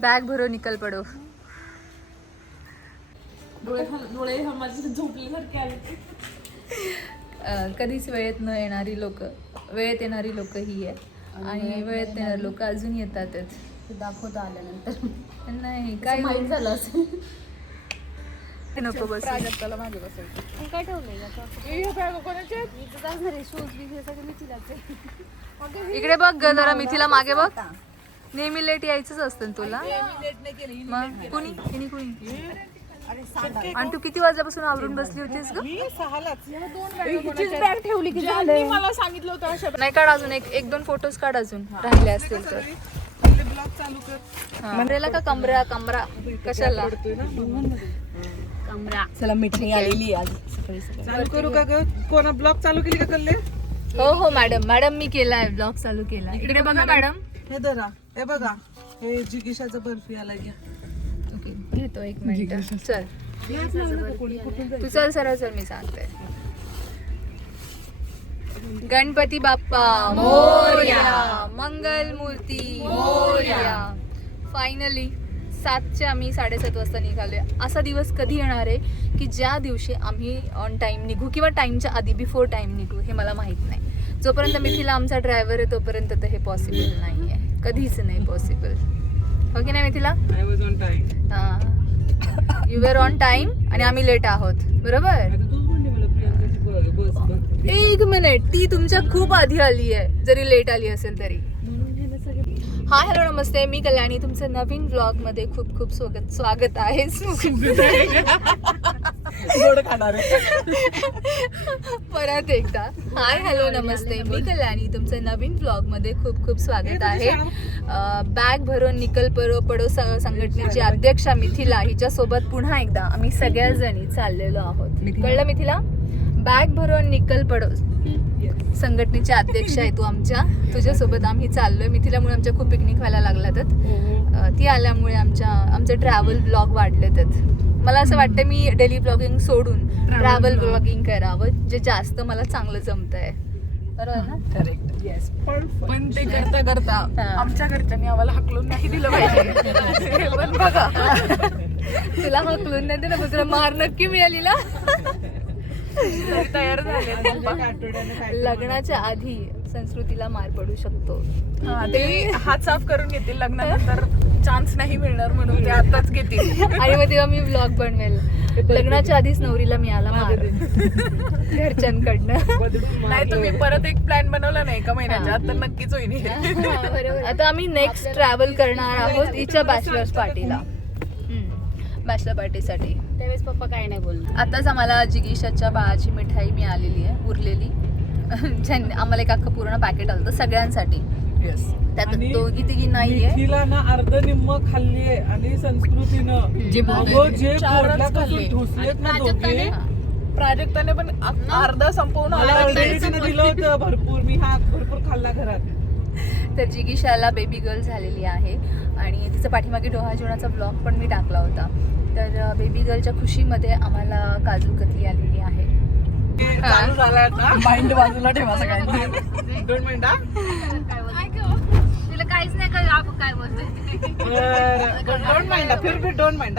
Bag भरो निकल पडो. डोळे माझे झोपल्यासारखे आले. कधीच वेळेत न येणारी लोक, वेळेत येणारी लोक ही आहे आणि वेळेत येणारी लोक अजून येतातच. दाखवता आल्यानंतर नाही काय माहीत झालं असेल. नको बस. प्राजक्ताला मागे बसायचं. काय ठेवलंय शूज बी हे सगळं मिथिलाचे. इकडे बघ ग जरा मिथिला मागे बघ. नेहमी लेट यायचंच असतं तुला. मग कुणी आणि तू किती वाजल्यापासून आवरून बसली होतीस ग? बॅग ठेवली की झालं. मला सांगितलं होतं अशा. नाही काढ अजून एक दोन फोटोज काढ अजून राहिले असतील तर. मंदिराला का कमरा कशाला? चला मिठाई आलेली आज सकाळी. चालू करू का ग? कोणा ब्लॉग चालू केली का कल्ले? हो मॅडम मी केलाय, ब्लॉग चालू केला. इकडे बघा मॅडम. हे धरा, हे बघा, हे जिगीशाचा बर्फी आला घ्या. ओके घेतो एक मिनिट. चल तू चल सरळ चल, मी सांगते. गणपती बाप्पा मोरया, मंगल मूर्ती मोरया. फायनली 7चे आम्ही 7:30 वाजता निघालोय. असा दिवस कधी येणार आहे की ज्या दिवशी आम्ही ऑन टाइम निघू किंवा टाइमच्या आधी बिफोर टाइम निघू हे मला माहित नाही. जोपर्यंत मिथिला आमचा ड्रायव्हर आहे तोपर्यंत तर हे पॉसिबल नाही आहे, कधीच नाही पॉसिबल. हो की नाही Mithila? I was on time. हां, यू वर ऑन टाइम आणि आम्ही लेट आहोत, बरोबर? तूच म्हणली मला प्रियांकाची बस. एक मिनिट, ती तुमच्या खूप आधी आली आहे जरी लेट आली असेल तरी. हाय हॅलो नमस्ते, मी कल्याणी. तुमचं नवीन व्लॉग मध्ये खूप खूप स्वागत आहे. गोड खाणार परत एकदा हाय हॅलो नमस्ते, मी कल्याणी. तुमचं नवीन व्लॉग मध्ये खूप खूप स्वागत आहे. बॅग भरून निकल पडो संघटनेची अध्यक्षा मिथिला हिच्या सोबत पुन्हा एकदा आम्ही सगळ्या जणी चाललेलो आहोत. कळलं मिथिला? बॅग भरून निकल पडो संघटनेच्या अध्यक्ष आहे तू आमच्या. तुझ्यासोबत आम्ही चाललोय. मिथिलामुळे आमच्या खूप पिकनिक व्हायला लागलात. ती आल्यामुळे आमचे ट्रॅव्हल ब्लॉग वाढलेत. मला असं वाटतं मी डेली ब्लॉगिंग सोडून ट्रॅव्हल ब्लॉगिंग करावं, जे जास्त मला चांगलं जमतंय. बरोबर ना? करेक्ट. येस, पण ते करता आमच्या घरच्यांनी आम्हाला हकलून नाही दिलं पाहिजे. पण बघा तुला हकलून नाही दे ना, तुला मार नक्की मिळाली ना. तयार झाले. लग्नाच्या आधी संस्कृतीला मार पडू शकतो. ते हात साफ करून घेतील लग्नानंतर, चान्स नाही मिळणार म्हणून ते आताच घेतील. आणि मग तेव्हा मी ब्लॉग बनवेल. लग्नाच्या आधीच नवरीला मिळाला मार घरच्यांकडनं. नाही तुम्ही परत एक प्लॅन बनवला नाही एका महिन्याच्या आत तर नक्कीच होईल. बरोबर. आता आम्ही नेक्स्ट ट्रॅव्हल करणार आहोत हिच्या बॅचलर्स पार्टीला, बॅचलर पार्टीसाठी. त्यावेळेस पप्पा काय नाही बोलणार. आताच आम्हाला जिगीशाच्या बाळाची मिठाई मिळालेली आहे उरलेली. आम्हाला एक अख्खं पूर्ण पॅकेट आलं सगळ्यांसाठी. त्यात दोघी तिघी नाहीये. तिला ना अर्ध निम्म खाल्लीये आणि संस्कृतीनं जे ढोसलेत ना दोघे. प्राजक्ताने पण अर्धा संपवून दिलं होतं भरपूर. मी हा भरपूर खाल्ला घरात. तर जिगीशाला बेबी गर्ल झालेली आहे आणि तिचा पाठीमागे डोहा जेवणाचा ब्लॉग पण मी टाकला होता. तर बेबी गर्लच्या खुशीमध्ये आम्हाला काजू कतली आलेली आहे. चालू झाला आता. माइंड बाजूला ठेवा सगळ्यांनी. 2 मिनिटं. तिला काहीच नाही कळलं आपण काय बोलतोय. डोंट माइंड, फिर डोंट माइंड.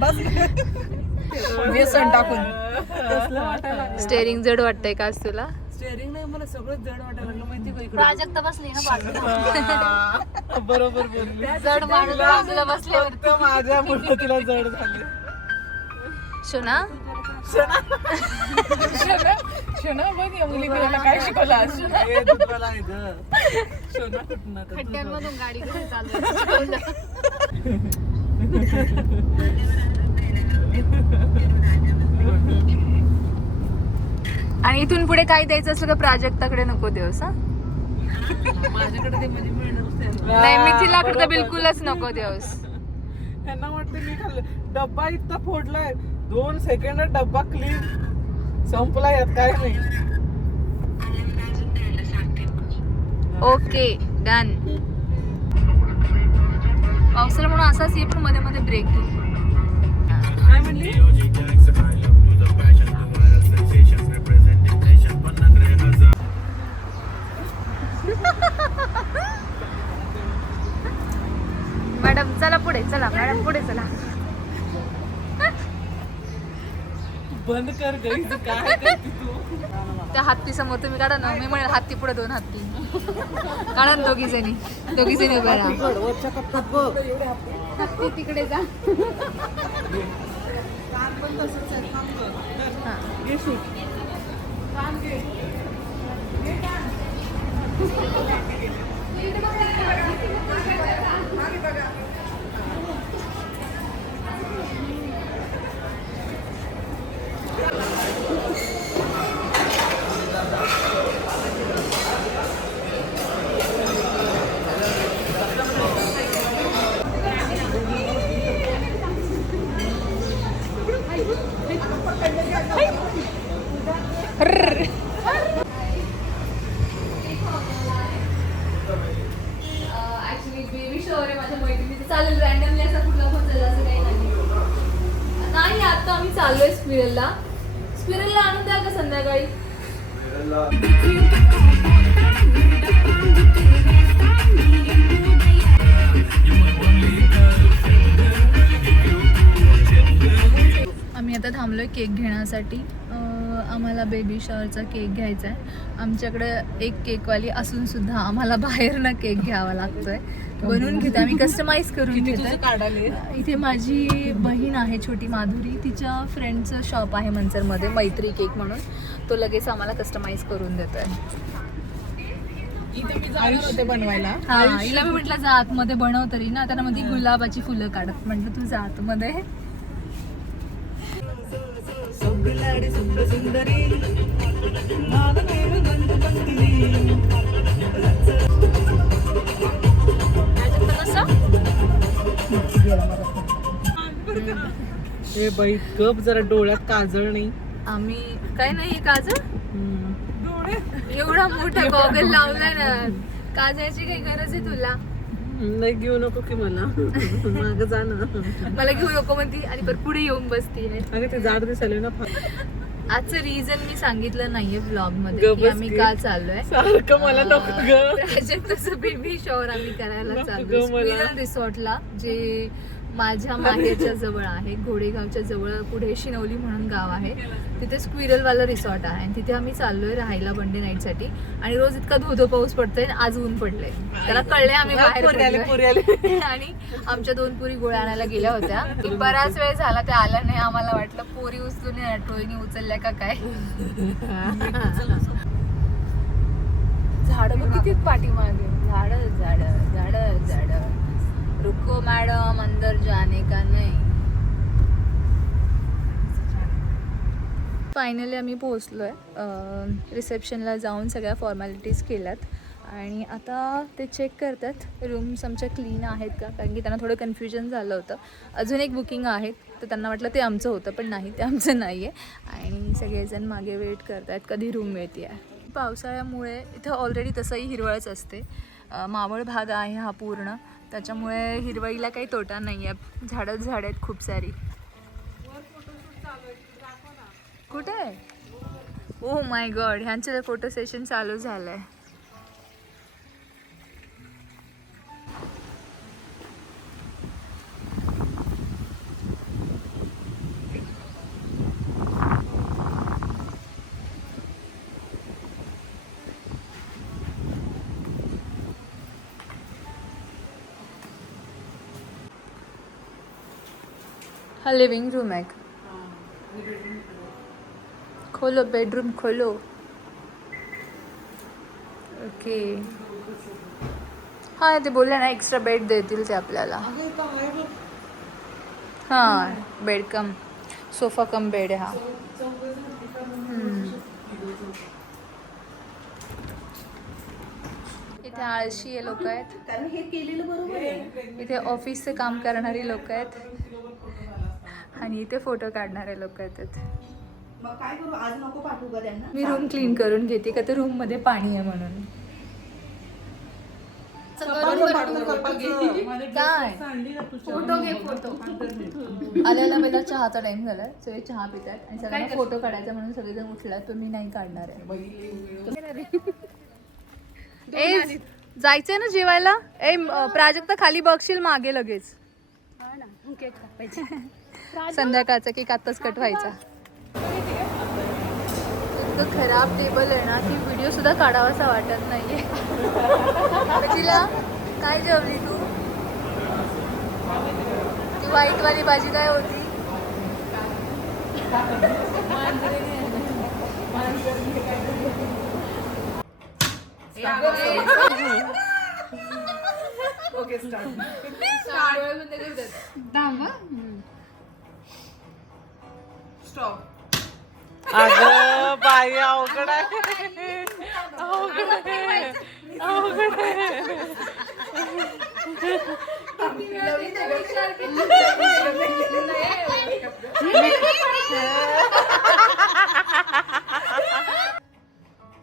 बस व्यसन टाकून. स्टेअरिंग जड वाटतंय का आज तुला? स्टेअरिंग नाही, मला सगळं जड वाटायला लागलं माहिती का इकडे. प्राजक्ता बसली ना बाजूला. बरोबर बोलली. जड माणूस बाजूला बसले. फक्त माझ्यामुळे तिला जड झाले. शोना शोना बघ या मुली मला काय शिकवलं आज. हे दूधवाला आहे ग. शोना कुठनं तर खड्ड्यांमधून गाडी घेऊन चालू. आणि इथून पुढे काय द्यायचं असलं का प्राजक्ताकडे नको देऊस. माझ्याकडे ते म्हणजे मिळणार नाही मिथिलाकडे बिलकुलच नको देऊस. त्यांना वाटतं मी खाल्लं. डब्बा इतका फोडलाय, 2 सेकंदात डब्बा क्लीन संपला. यात काय नाही. Okay done. पावसाला म्हणून असाच ये, पण मध्ये मध्ये ब्रेक घेऊ. काय म्हणली? बंद कर गई काय करते तू त्या हत्ती समोर तुम्ही काढा ना, मी म्हणेल हत्ती पुढे 2 हत्ती काढा ना, दोघी जणी उभ्या राहा. वरच्या कप्प्यात बघ हत्ती तिकडे जा. कान पण तसंच आहे. थांब गं. हा. घे शूट. कान घे. घे कान. मागे बघा. ऍक्च्युली बेबी शॉवर आहे माझ्या मैत्रिणीचं. चालेल रॅन्डमली असा कुठला फोन चालला असं काही नाही. आता आम्ही चाललोय स्पिरलला आणून द्या का संध्याकाळी. आम्ही आता थांबलोय केक घेण्यासाठी. आम्हाला बेबी शॉवरचा केक घ्यायचा आहे. आमच्याकडे एक केकवाली असून सुद्धा आम्हाला बाहेरनं केक घ्यावा लागतोय. बनवून घेते आम्ही, कस्टमाइज करून घेते. इथे माझी बहीण आहे छोटी माधुरी, तिच्या फ्रेंडचं शॉप आहे मंचरमध्ये, मैत्री केक म्हणून. तो लगेच आम्हाला कस्टमाइज करून देतोय. इथे मी जाणार होते बनवायला. हा, हिला मी म्हटलं जा आतमध्ये बनव तरी ना. त्यांना मध्ये गुलाबाची फुलं काढत, म्हटलं तू जा आतमध्ये. हे बाई गप जरा, डोळ्यात काजळ नाही. आम्ही काय नाही काजळ एवढा मोठा गॉगल लावलाय ना, काजळची काही गरज आहे तुला? नाही घेऊ नको की मला माग जा ना. मला घेऊ नको म्हणती आणि पर पुढे येऊन बसती. अरे ते जाड दिसायला ना. आजचं रिझन मी सांगितलं नाहीये ब्लॉग मध्ये की आम्ही का चाललोय. सारखं मला नको ग. प्राजक्ताचं बेबी शॉवर आम्ही करायला चाललोय स्पिरल रिसॉर्टला, जे माझ्या माहेरच्या जवळ आहे. घोडेगावच्या जवळ पुढे शिनवली म्हणून गाव आहे, तिथे स्क्विरलवाला रिसॉर्ट आहे. आणि तिथे आम्ही चाललोय राहायला वन डे नाईटसाठी. आणि रोज इतका धोधो पाऊस पडतोय, आज ऊन पडलंय. त्याला कळले आम्ही बाहेर पडलोय. आणि आमच्या 2 पुरी गोळ्या आणायला गेल्या होत्या. बराच वेळ झाला त्या आल्या नाही. आम्हाला वाटलं पोरी उचलून टोळीने उचलल्या का काय. झाड किती पाठीमागे, झाड झाड झाड झाड. रुको मॅडम अंदर जाने का नाही. फायनली आम्ही पोहोचलोय. रिसेप्शनला जाऊन सगळ्या फॉर्मॅलिटीज केल्यात आणि आता ते चेक करतात रूम्स आमच्या क्लीन आहेत का, कारण की त्यांना थोडं कन्फ्युजन झालं होतं. अजून एक बुकिंग आहे तर त्यांना वाटलं ते आमचं होतं, पण नाही, ते आमचं नाही आहे. आणि सगळेजण मागे वेट करत आहेत कधी रूम मिळते आहे. पावसाळ्यामुळे इथं ऑलरेडी तसंही हिरवळच असते. मावळ भाग आहे हा पूर्ण, त्याच्यामुळे हिरवळीला काही तोटा नाही आहे. झाडं आहेत खूप सारी. कुठे? ओ माय गॉड, ह्यांचं फोटो सेशन चालू झालंय. हा लिव्हिंग रूम आहे. खोलो बेडरूम खोलो. ओके. हां ते बोलले ना एक्स्ट्रा बेड देतील ते आपल्याला. हां बेड कम सोफा कम बेड आहे हा. इथे आळशी लोक आहेत, कारण हे केलेलं बरोबर आहे. इथे ऑफिसचे काम करणारी लोक आहेत आणि इथे फोटो काढणारे लोक आहेत. मग काय करू, आज नको पाठवू का त्यांना? मी रूम क्लीन करून घेते का तर रूम मध्ये पाणी आहे म्हणून. काय फोटो घे फोटो. आल्याला पहिला चहाचा टाइम झालाय, सगळे चहा पितात आणि सगळ्यांना फोटो काढायचा म्हणून सगळेजण उठलात, पण मी नाही काढणार आहे. ए जायचंय ना जेवायला. ए प्राजक्ता खाली बघशील मागे लगेच. संध्याकाळचा केक आत्ताच कट व्हायचा. इतकं खराब टेबल आहे ना की व्हिडिओ सुद्धा काढावासा वाटत नाहीये. तिला काय जेवली तू? ती व्हाईटवाली भाजी काय होती? Okay start. स्टॉप. अगं बाई अवघड आहे. अवघड आहे. अवघड आहे.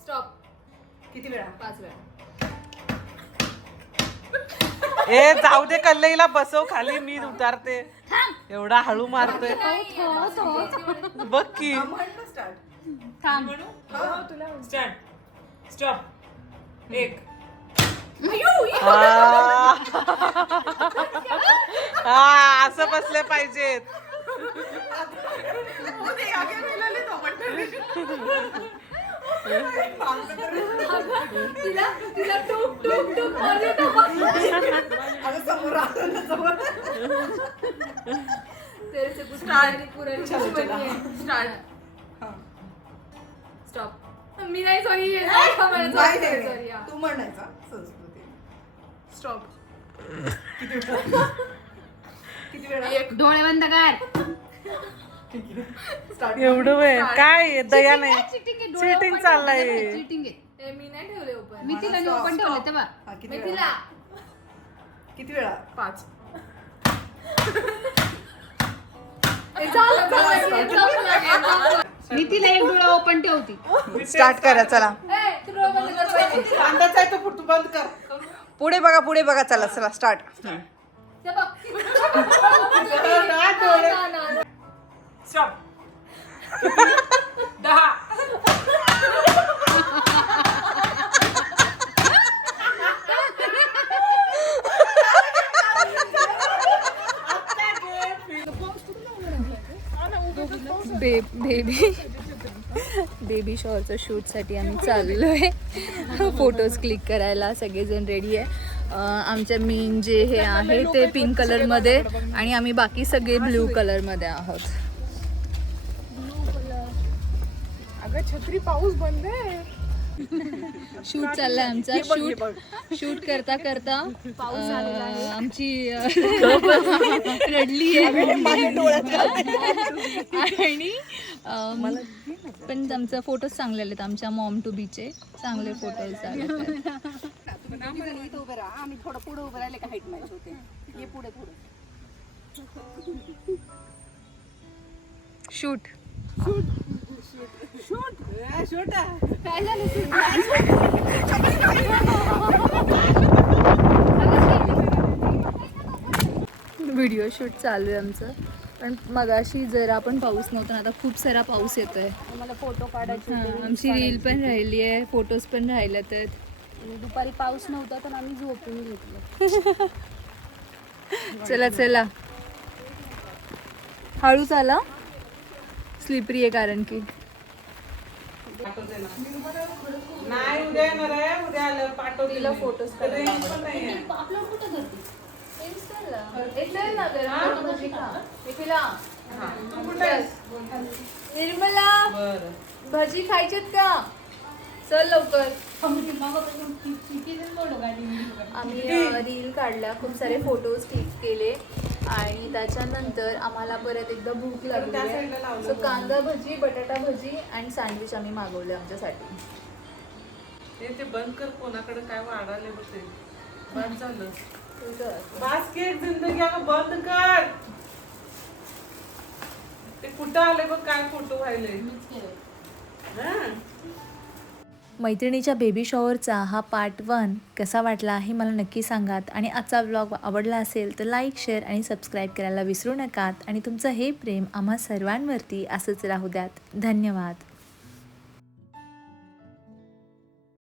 स्टॉप. किती वेळा? 5 वेळा. ए जाऊ दे, कल्लईला बसव खाली, मी उतारते. एवढा हळू मारतोय बघ की. थांब. स्टार्ट. स्टॉप. 1. हा असं बसले पाहिजेत. तिला टूक टूक टूक मारली तेरे से कुछ पुरानी दुश्मनी है. स्टॉप. मी नाही सॉरी तू म्हणायचा संस्कृती. स्टॉप. किती वेळा? डोळे बंद कर. एवढं वेळ काय दया नाही. चीटिंग चाललंय. चीटिंग आहे. मी नाही ठेवले ओपन. मी तिला ओपन ठेवले तेव्हा. किती मी वेळा? तिला किती वेळा? 5. मी तिला एक डोळा ओपन ठेवती. स्टार्ट करा चला. अंदाज आहे तो तू बंद कर. पुढे बघा चला चला स्टार्ट. स्टॉप. 10. बेबी शॉवरचं शूटसाठी आम्ही चाललो आहे. फोटोज क्लिक करायला सगळेजण रेडी आहे. आमच्या मेन जे हे आहे ते पिंक कलरमध्ये आणि आम्ही बाकी सगळे ब्ल्यू कलरमध्ये आहोत. अगं छत्री, पाऊस बंद आहे. शूट चाललाय आमचा. शूट करता करता पाऊस आलेला आहे. आमची रडली आहे आणि पण आमचा फोटोज चांगले आलेत. आमच्या मॉम टू बीचे चांगले फोटोज आले. आम्ही थोडं पुढे उभं राहिले का हाईट मॅच होते. ये पुढे पुढे. शूट. व्हिडिओ शूट चालू आहे आमचं. पण मगाशी जरा पण पाऊस नव्हता, आता खूप सारा पाऊस येतोय. मला फोटो काढायचे होते. आमची रील पण राहिली आहे, फोटोज पण राहिले आहेत. आणि दुपारी पाऊस नव्हता तर आम्ही झोपून घेतलं. चला चला हळू चाला, स्लिपरी आहे कारण की. नाही उद्या येणार आहे. उद्या आलं पाठव तिला फोटोज करायला. निर्मला भजी खायच्यात का? चल लवकर. आम्ही रील काढल्या, खूप सारे फोटोज क्लिक केले आणि त्याच्यानंतर आम्हाला परत एकदा भूक लागली आहे. सो कांदा भजी, बटाटा भजी आणि सँडविच आम्ही मागवले आमच्यासाठी. ते बंद कर. कोणाकडे काय वाढाले होते. बंद झालं. तुझं बास्केट जिंदगी आता बंद कर. ते कुठं आले बघ, काय फोटो व्हायले. मैत्रिणीच्या बेबी शॉवरचा हा पार्ट 1 कसा वाटला हे मला नक्की सांगात. आणि आजचा व्लॉग आवडला असेल तर लाईक, शेअर आणि सबस्क्राईब करायला विसरू नकात. आणि तुमचं हे प्रेम आम्हा सर्वांवरती असंच राहू द्यात. धन्यवाद.